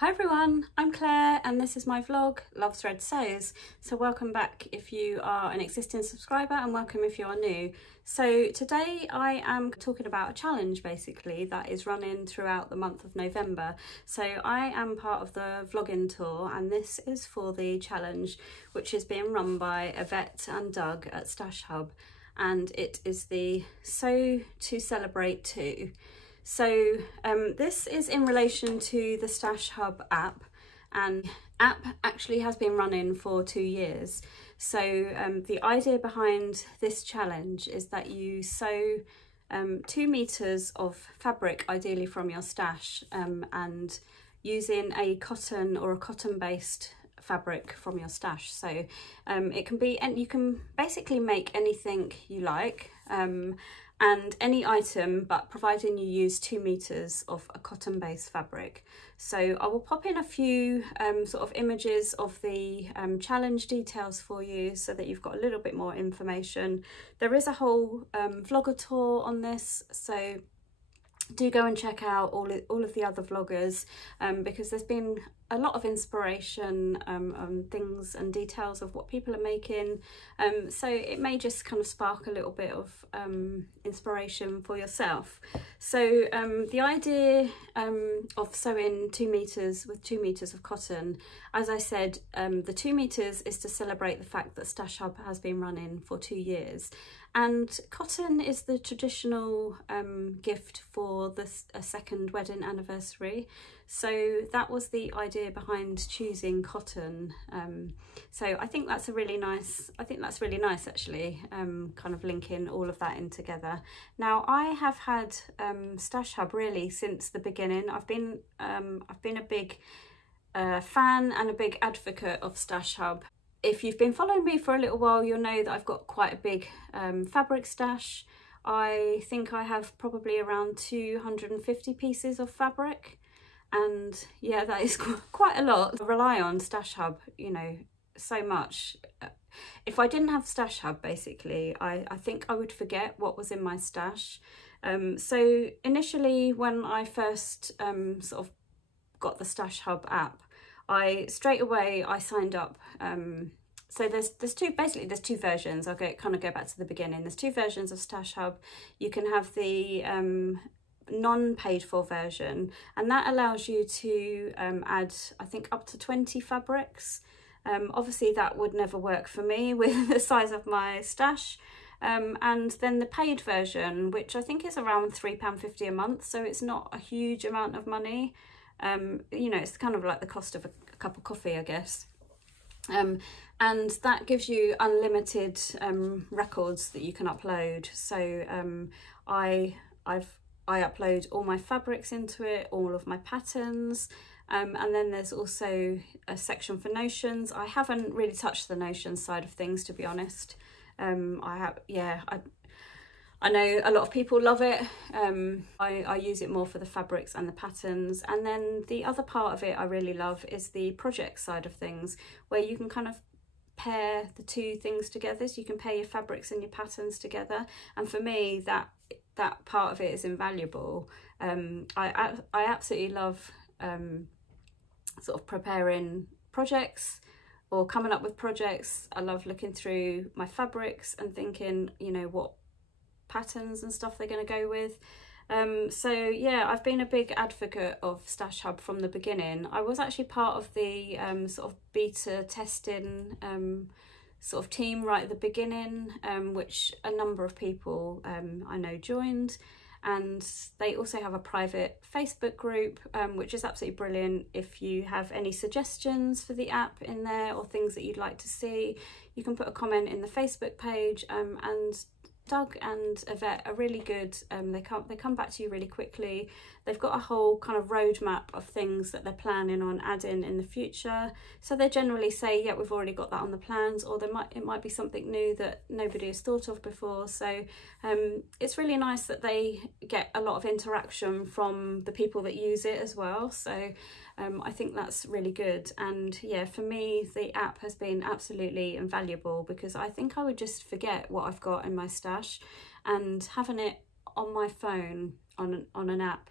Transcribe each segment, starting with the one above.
Hi everyone, I'm Claire and this is my vlog, Loves Red Sews. So welcome back if you are an existing subscriber and welcome if you are new. So today I am talking about a challenge basically that is running throughout the month of November. So I am part of the vlogging tour and this is for the challenge which is being run by Yvette and Doug at Stash Hub, and it is the Sew to Celebrate 2. So this is in relation to the Stash Hub app, and app actually has been running for 2 years. So the idea behind this challenge is that you sew 2 meters of fabric, ideally from your stash, and using a cotton or a cotton based fabric from your stash. So it can be, and you can basically make anything you like, and any item, but providing you use 2 meters of a cotton based fabric. So I will pop in a few sort of images of the challenge details for you so that you've got a little bit more information. There is a whole vlogger tour on this, so do go and check out all of the other vloggers, because there's been a lot of inspiration on things and details of what people are making, so it may just kind of spark a little bit of inspiration for yourself. So the idea of sewing 2 meters with 2 meters of cotton, as I said, the 2 meters is to celebrate the fact that Stash Hub has been running for 2 years. And cotton is the traditional gift for a second wedding anniversary. So that was the idea behind choosing cotton. So I think that's really nice actually, kind of linking all of that in together. Now I have had Stash Hub really since the beginning. I've been a big fan and a big advocate of Stash Hub. If you've been following me for a little while, you'll know that I've got quite a big fabric stash. I think I have probably around 250 pieces of fabric, and yeah, that is quite a lot. I rely on Stash Hub, you know, so much. If I didn't have Stash Hub, basically, I think I would forget what was in my stash. So initially, when I first sort of got the Stash Hub app, straight away I signed up. So there's two versions. I'll kind of go back to the beginning. There's 2 versions of Stash Hub. You can have the non-paid for version, and that allows you to add, I think, up to 20 fabrics. Obviously that would never work for me with the size of my stash. And then the paid version, which I think is around £3.50 a month, so it's not a huge amount of money. You know, it's kind of like the cost of a cup of coffee, I guess. And that gives you unlimited records that you can upload. So I upload all my fabrics into it, all of my patterns, and then there's also a section for notions. I haven't really touched the notions side of things, to be honest. I know a lot of people love it. I use it more for the fabrics and the patterns. And then the other part of it I really love is the project side of things, where you can kind of pair the 2 things together. So you can pair your fabrics and your patterns together. And for me, that part of it is invaluable. I absolutely love sort of preparing projects or coming up with projects. I love looking through my fabrics and thinking, you know, what patterns and stuff they're going to go with. So yeah, I've been a big advocate of Stash Hub from the beginning. I was actually part of the sort of beta testing sort of team right at the beginning, which a number of people I know joined, and they also have a private Facebook group, which is absolutely brilliant. If you have any suggestions for the app in there or things that you'd like to see, you can put a comment in the Facebook page, and Doug and Yvette are really good. They come back to you really quickly. They've got a whole kind of roadmap of things that they're planning on adding in the future. So they generally say, yeah, we've already got that on the plans, or it might be something new that nobody has thought of before. So it's really nice that they get a lot of interaction from the people that use it as well. So I think that's really good. And yeah, for me, the app has been absolutely invaluable, because I think I would just forget what I've got in my stash, and having it on my phone on an app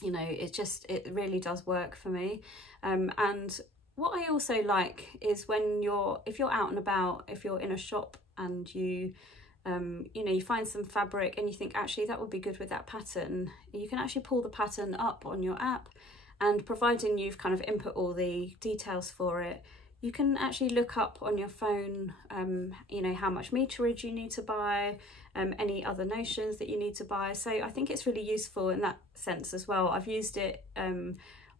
you know, it really does work for me. And what I also like is when if you're out and about, if you're in a shop and you know, you find some fabric and you think actually that would be good with that pattern, you can actually pull the pattern up on your app, and providing you've kind of input all the details for it, you can actually look up on your phone, you know, how much meterage you need to buy, any other notions that you need to buy. So I think it's really useful in that sense as well. I've used it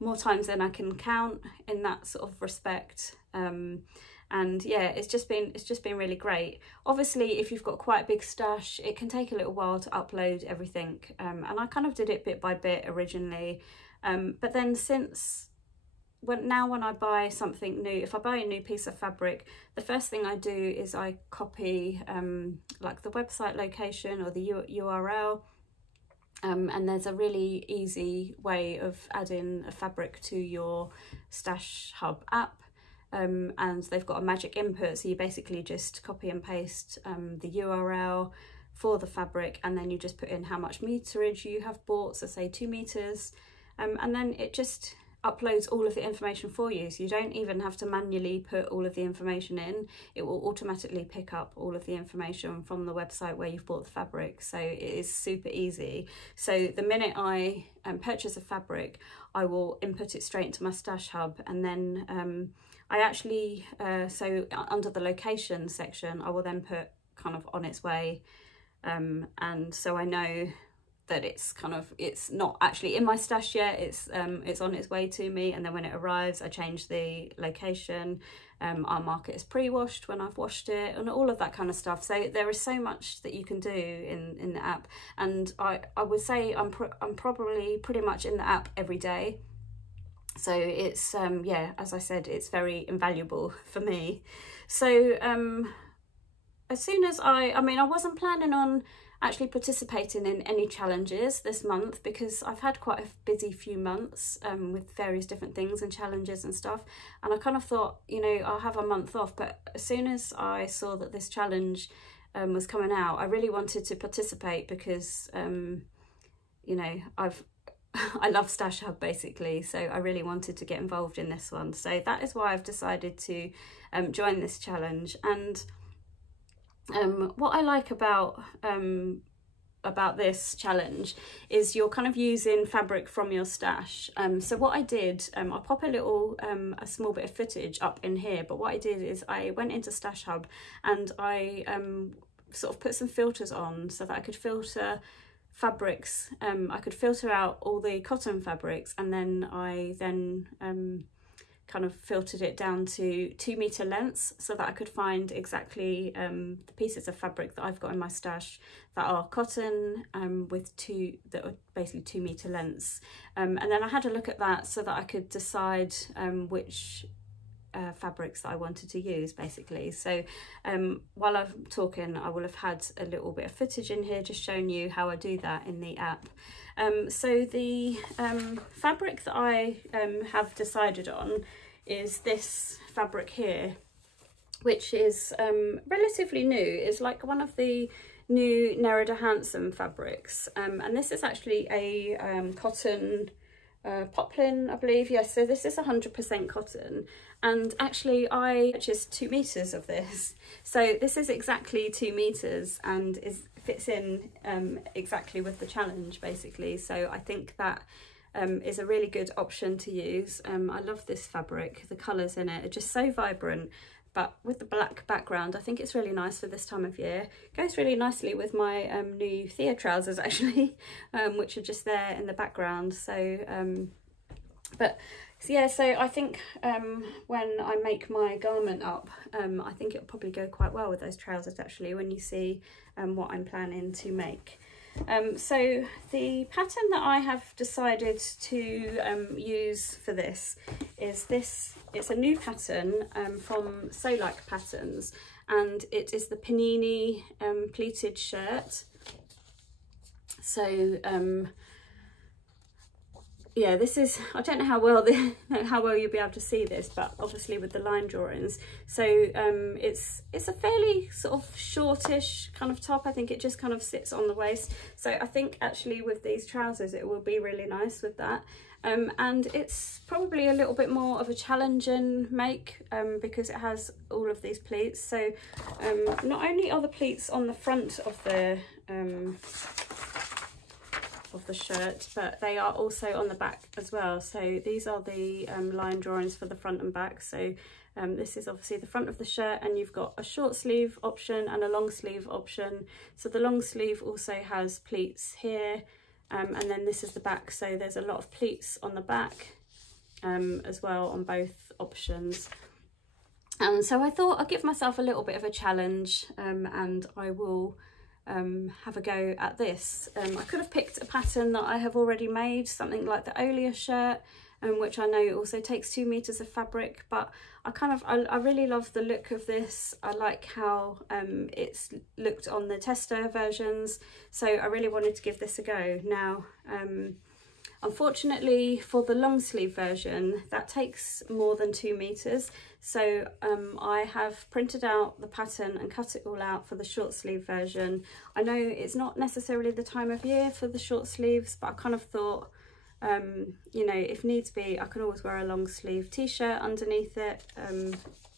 more times than I can count in that sort of respect. And yeah, it's just been really great. Obviously, if you've got quite a big stash, it can take a little while to upload everything. And I kind of did it bit by bit originally. But then when I buy something new, if I buy a new piece of fabric, the first thing I do is I copy like the website location or the URL. And there's a really easy way of adding a fabric to your Stash Hub app. And they've got a magic input, so you basically just copy and paste the URL for the fabric, and then you just put in how much meterage you have bought, so say 2 meters, and then it just uploads all of the information for you, so you don't even have to manually put all of the information in. It will automatically pick up all of the information from the website where you've bought the fabric, so it is super easy. So the minute I purchase a fabric, I will input it straight into my Stash Hub, and then I actually, so under the location section, I will then put kind of on its way, and so I know that it's not actually in my stash yet, it's on its way to me, and then when it arrives I change the location, I'll mark it as pre-washed when I've washed it, and all of that kind of stuff. So there is so much that you can do in the app, and I would say I'm probably pretty much in the app every day. So it's yeah, as I said, it's very invaluable for me. So as soon as I mean, I wasn't planning on actually participating in any challenges this month, because I've had quite a busy few months with various different things and challenges and stuff, and I kind of thought, you know, I'll have a month off. But as soon as I saw that this challenge was coming out, I really wanted to participate, because you know, I love Stash Hub basically, so I really wanted to get involved in this one. So that is why I've decided to join this challenge. And what I like about this challenge is you're kind of using fabric from your stash. So what I did, I'll pop a small bit of footage up in here, but what I did is I went into Stash Hub and I sort of put some filters on so that I could filter fabrics. I could filter out all the cotton fabrics, and then I kind of filtered it down to 2 meter lengths, so that I could find exactly the pieces of fabric that I've got in my stash that are cotton that are basically 2 meter lengths. And then I had a look at that so that I could decide which fabrics that I wanted to use basically. So while I'm talking, I will have had a little bit of footage in here just showing you how I do that in the app. So the fabric that I have decided on is this fabric here, which is relatively new. It's like one of the new Nerida Handsome fabrics, and this is actually a cotton poplin, I believe. Yes, so this is 100% cotton, and actually I purchased 2 meters of this, so this is exactly 2 meters and fits in exactly with the challenge basically. So I think that is a really good option to use. I love this fabric, the colours in it are just so vibrant, but with the black background I think it's really nice for this time of year. It goes really nicely with my new Thea trousers actually, which are just there in the background. So yeah, so I think when I make my garment up, I think it'll probably go quite well with those trousers actually, when you see what I'm planning to make. So the pattern that I have decided to use for this is this. It's a new pattern from So Like Patterns, and it is the panini pleated shirt. So yeah, this is, I don't know how well you'll be able to see this, but obviously with the line drawings. So it's a fairly sort of shortish kind of top. I think it just kind of sits on the waist. So I think actually with these trousers it will be really nice with that. And it's probably a little bit more of a challenging make because it has all of these pleats. So not only are the pleats on the front of the shirt, but they are also on the back as well. So these are the line drawings for the front and back. So this is obviously the front of the shirt, and you've got a short sleeve option and a long sleeve option. So the long sleeve also has pleats here. And then this is the back, so there's a lot of pleats on the back as well on both options. And so I thought I'd give myself a little bit of a challenge, and I will have a go at this. I could have picked a pattern that I have already made, something like the Olia shirt, which I know also takes 2 meters of fabric, but I really love the look of this. I like how it's looked on the tester versions, so I really wanted to give this a go. Now unfortunately for the long sleeve version that takes more than 2 meters, so I have printed out the pattern and cut it all out for the short sleeve version. I know it's not necessarily the time of year for the short sleeves, but I kind of thought, you know, if needs be, I can always wear a long sleeve t-shirt underneath it,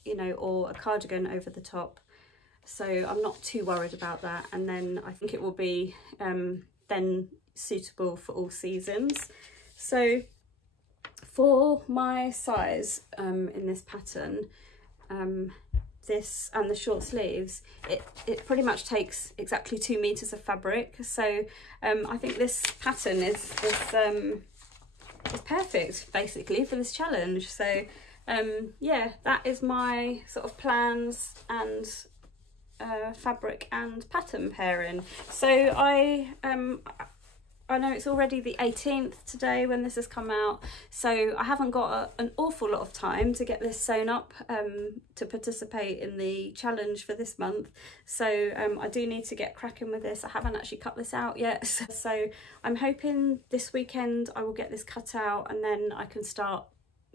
you know, or a cardigan over the top. So I'm not too worried about that. And then I think it will be then suitable for all seasons. So for my size in this pattern, this and the short sleeves, it pretty much takes exactly 2 meters of fabric. So I think this pattern is perfect basically for this challenge. So yeah, that is my sort of plans and fabric and pattern pairing. So I know it's already the 18th today when this has come out, so I haven't got an awful lot of time to get this sewn up to participate in the challenge for this month. So I do need to get cracking with this. I haven't actually cut this out yet, so I'm hoping this weekend I will get this cut out, and then I can start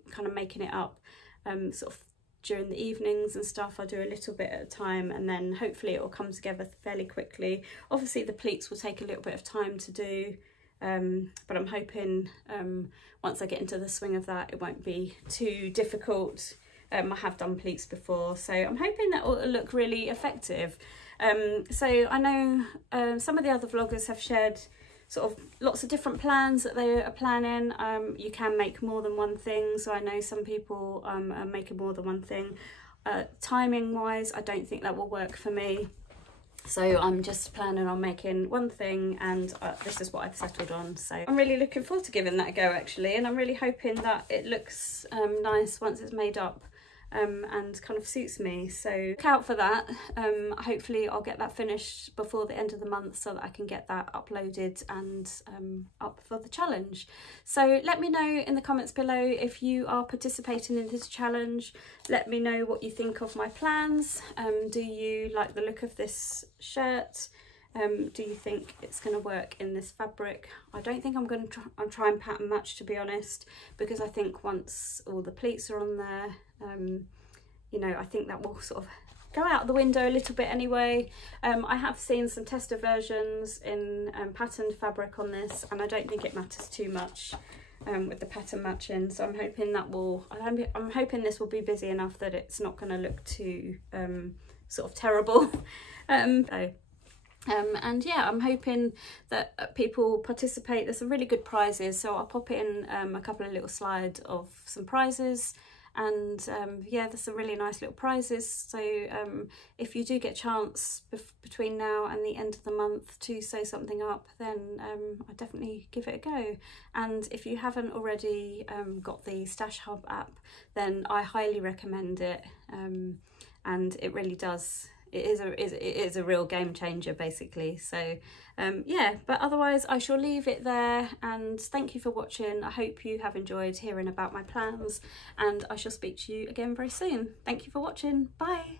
kind of making it up sort of during the evenings and stuff. I do a little bit at a time, and then hopefully it will come together fairly quickly. Obviously the pleats will take a little bit of time to do, but I'm hoping once I get into the swing of that it won't be too difficult. I have done pleats before, so I'm hoping that will look really effective. So I know some of the other vloggers have shared sort of lots of different plans that they are planning. You can make more than one thing, so I know some people are making more than one thing. Timing wise, I don't think that will work for me, so I'm just planning on making one thing, and this is what I've settled on. So I'm really looking forward to giving that a go actually, and I'm really hoping that it looks nice once it's made up and kind of suits me. So look out for that. Hopefully I'll get that finished before the end of the month so that I can get that uploaded and up for the challenge. So let me know in the comments below if you are participating in this challenge. Let me know what you think of my plans. Do you like the look of this shirt? Do you think it's going to work in this fabric? I don't think I'm going to try and pattern match, to be honest, because I think once all the pleats are on there, you know, I think that will sort of go out the window a little bit anyway. I have seen some tester versions in patterned fabric on this, and I don't think it matters too much with the pattern matching. So I'm hoping that I'm hoping this will be busy enough that it's not going to look too sort of terrible. And yeah, I'm hoping that people participate. There's some really good prizes, so I'll pop in a couple of little slides of some prizes, and yeah, there's some really nice little prizes. So if you do get a chance between now and the end of the month to sew something up, then I definitely give it a go. And if you haven't already got the Stash Hub app, then I highly recommend it, and it really does. It is a real game changer basically. So yeah, but otherwise I shall leave it there, and thank you for watching. I hope you have enjoyed hearing about my plans, and I shall speak to you again very soon. Thank you for watching. Bye.